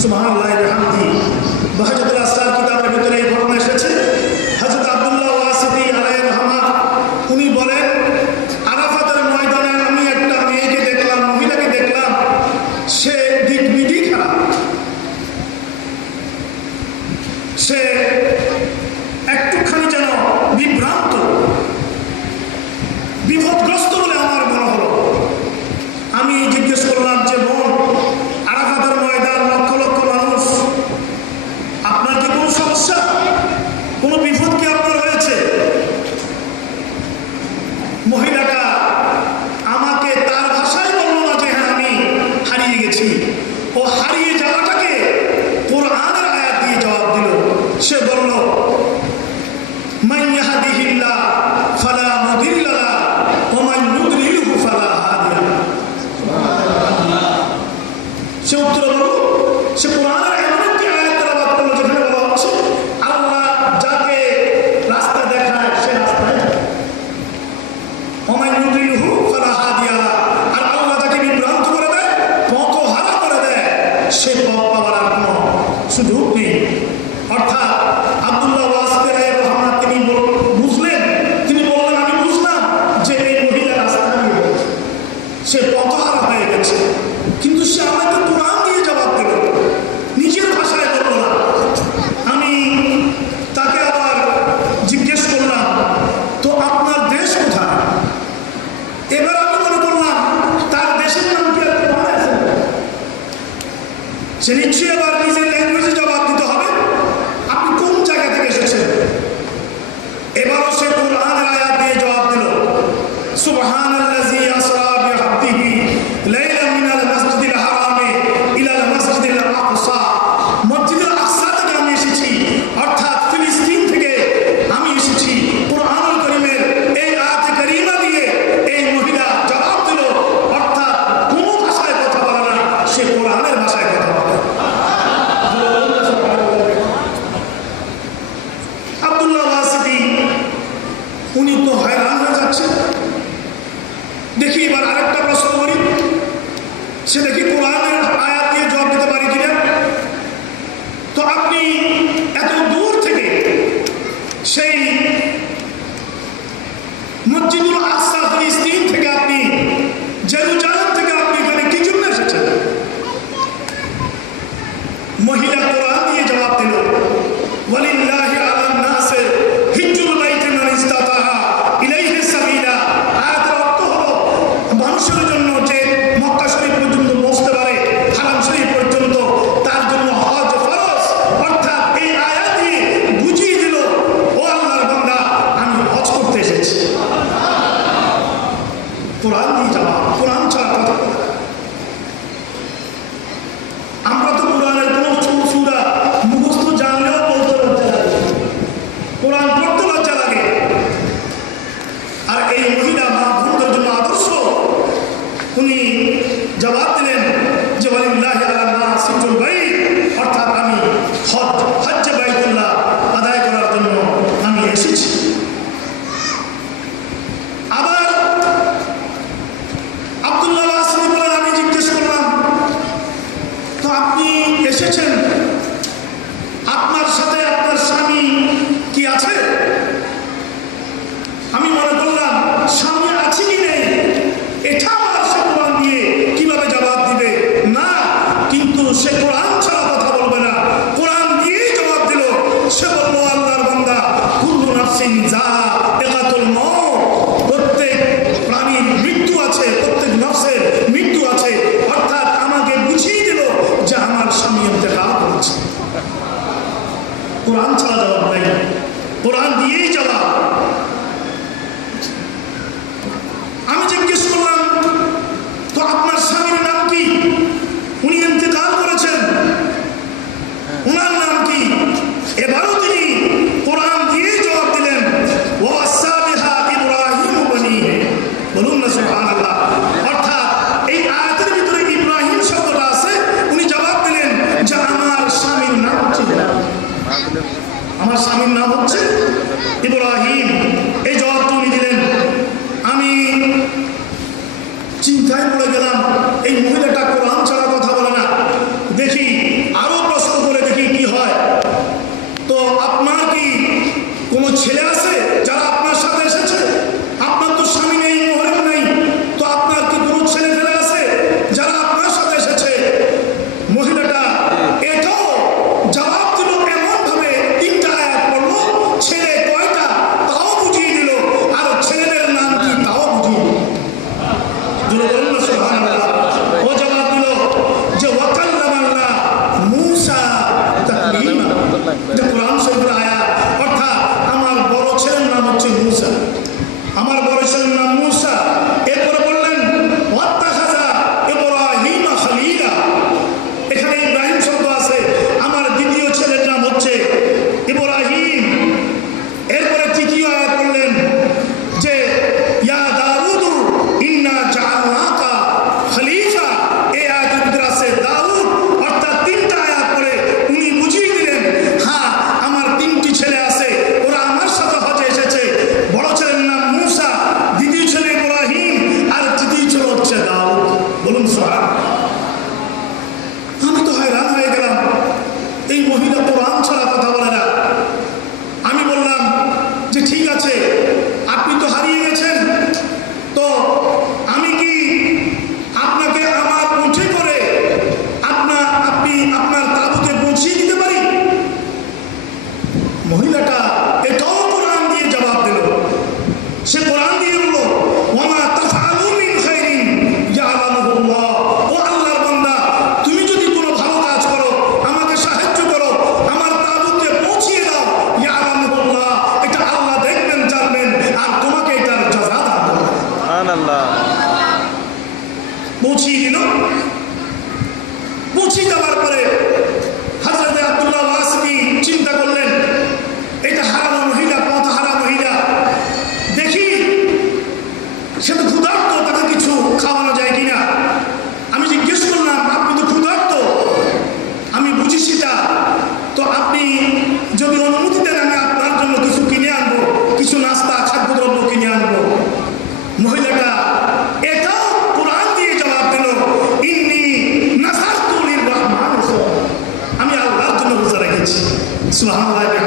সুবহানাল্লাহ বিহামদি। বাহজাতুল আসরার কিতাবের ভিতরে এই ঘটনা এসেছে। হযরত আব্দুল্লাহ ওয়াসিতি আলাইহির রাহমা উনি বলেন, আরাফাতের ময়দানে আমি একটা মেয়েকে দেখলাম, মহিলাকে দেখলাম, সে দিকবিদিক খারাপ, সে একটুখানি যেন বিভ্রান্ত, বিপদগ্রস্ত বলে আমার মনে হলো। আমি জিজ্ঞেস করলাম যে বোন, আরাফাতের ময়দান, লক্ষ লক্ষ মানুষ, আপনার কি কোনো সমস্যা, কোনো বিপদ কি আপনার হয়েছে? মহিলাটা আমাকে তার ভাষায় বলল না যে হ্যাঁ আমি হারিয়ে গেছি, ও হারিয়ে যাওয়াটাকে কোরআনের আয়াত দিয়ে জবাব দিল। সে বলল, মান ইয়াহদিহিল্লাহ ফালা মুদিল্লা লাহু ওয়া মান ইউদ্লিলহু ফালা হাদিয়া লাহু। সে উত্তর বলল, সে কোরআনের এমন একটি আয়াত তেলাওয়াত করলো যেখানে বলা হচ্ছে আল্লাহ যাকে রাস্তা দেখায় সে রাস্তায় যায়, ওয়া মান ইউদ্লিলহু ফালা হাদিয়া লাহু, আর আল্লাহ যাকে বিভ্রান্ত করে দেয়, পথহারা করে দেয়, সে পথ পাওয়ার আর কোনো সুযোগ নেই। অর্থাৎ আব্দুল্লাহ ওয়াসিতি আলাইহির রাহমা তিনি বুঝলেন, তিনি বললেন আমি বুঝলাম যে এই মহিলা রাস্তা হারিয়ে গেছে, সে পথহারা হয়ে গেছে, কিন্তু সে আমাকে কোরআন দিয়ে জবাব দিল, নিজের ভাষায় বলল না। আমি তাকে আবার জিজ্ঞেস করলাম, তো আপনার দেশ কোথায়? এবার আমি মনে করলাম তার দেশের নাম কি আর কোরআনে আছে? সে নিশ্চয়ই আবার নিজের ল্যাঙ্গুয়েজে জবাব দিতে হবে, আপনি কোন জায়গা থেকে এসেছেন? এবারও সে কোরআনের আয়াত দিয়ে জবাব দিল, সুবহানাল্লাযী আসরা বিআবদিহি লাইলাম মিনাল মাসজিদিল হারামি ইলাল মাসজিদিল আকসা। মসজিদুল আকসা থেকে আমি এসেছি, অর্থাৎ ফিলিস্তিন থেকে আমি এসেছি। কোরআনুল কারীমের এই আয়াতে কারীমা দিয়ে এই মহিলা জবাব দিল, অর্থাৎ কোন ভাষায় কথা বলে না, সে কোরআনের ভাষায় কথা বলে। আব্দুল্লাহ ওয়াসিতি উনি তো হয়রান হয়ে যাচ্ছে। দেখি এবার আরেকটা প্রশ্ন করি, সে দেখি কোরআনের আয়াত দিয়ে জবাব দিতে পারি কিনা। তো আপনি এত দূর থেকে সেই মসজিদুল আকসা ফিলিস্তিন থেকে, আপনি জেরুজালেম থেকে আপনি এখানে কি জন্য এসেছেন? মহিলা কোরআন দিয়ে জবাব দিল, ওয়ালিল্লাহি আলান নাসি হিজ্জুল বাইতি মান ইসতাতাআ ইলাইহি সাবিলা। আয়াতের অর্থ হলো মানুষের জন্য যে মক্কা শরীফ পর্যন্ত পৌঁছতে পারে, হারাম শরীফ পর্যন্ত, তার জন্য হজ ফরজ। অর্থাৎ এই আয়াত দিয়ে বুঝিয়ে দিল, ও আল্লাহর বান্দা, আমি হজ করতে এসেছি। কোরআন দিয়ে জবাব, কোরআন ছাড়া কথা বলে না। আমরা তো কোরআনের কোনো সূরা মুখস্থ জানলেও বলতে লজ্জা লাগে, কোরআন পড়তে লজ্জা লাগে। আর এই মহিলা মা বোনদের জন্য আদর্শ। উনি জবাব দিলেন যে ওয়ালিল্লাহি আলান নাসি হিজ্জুল বাইত, অর্থাৎ আমি হজ্জে বাইতুল্লাহ আদায় করার জন্য আমি এসেছি। আবার আব্দুল্লাহ ওয়াসিতি বলেন, আমি জিজ্ঞেস করলাম, তো আপনি এসেছেন, আপনার সাথে আপনার স্বামী কি আছে? আমি মনে করলাম স্বামী আছে কি নেই এটা আমার সে কোরআন দিয়ে কিভাবে জবাব দিবে। না, সুবহানাল্লাহ।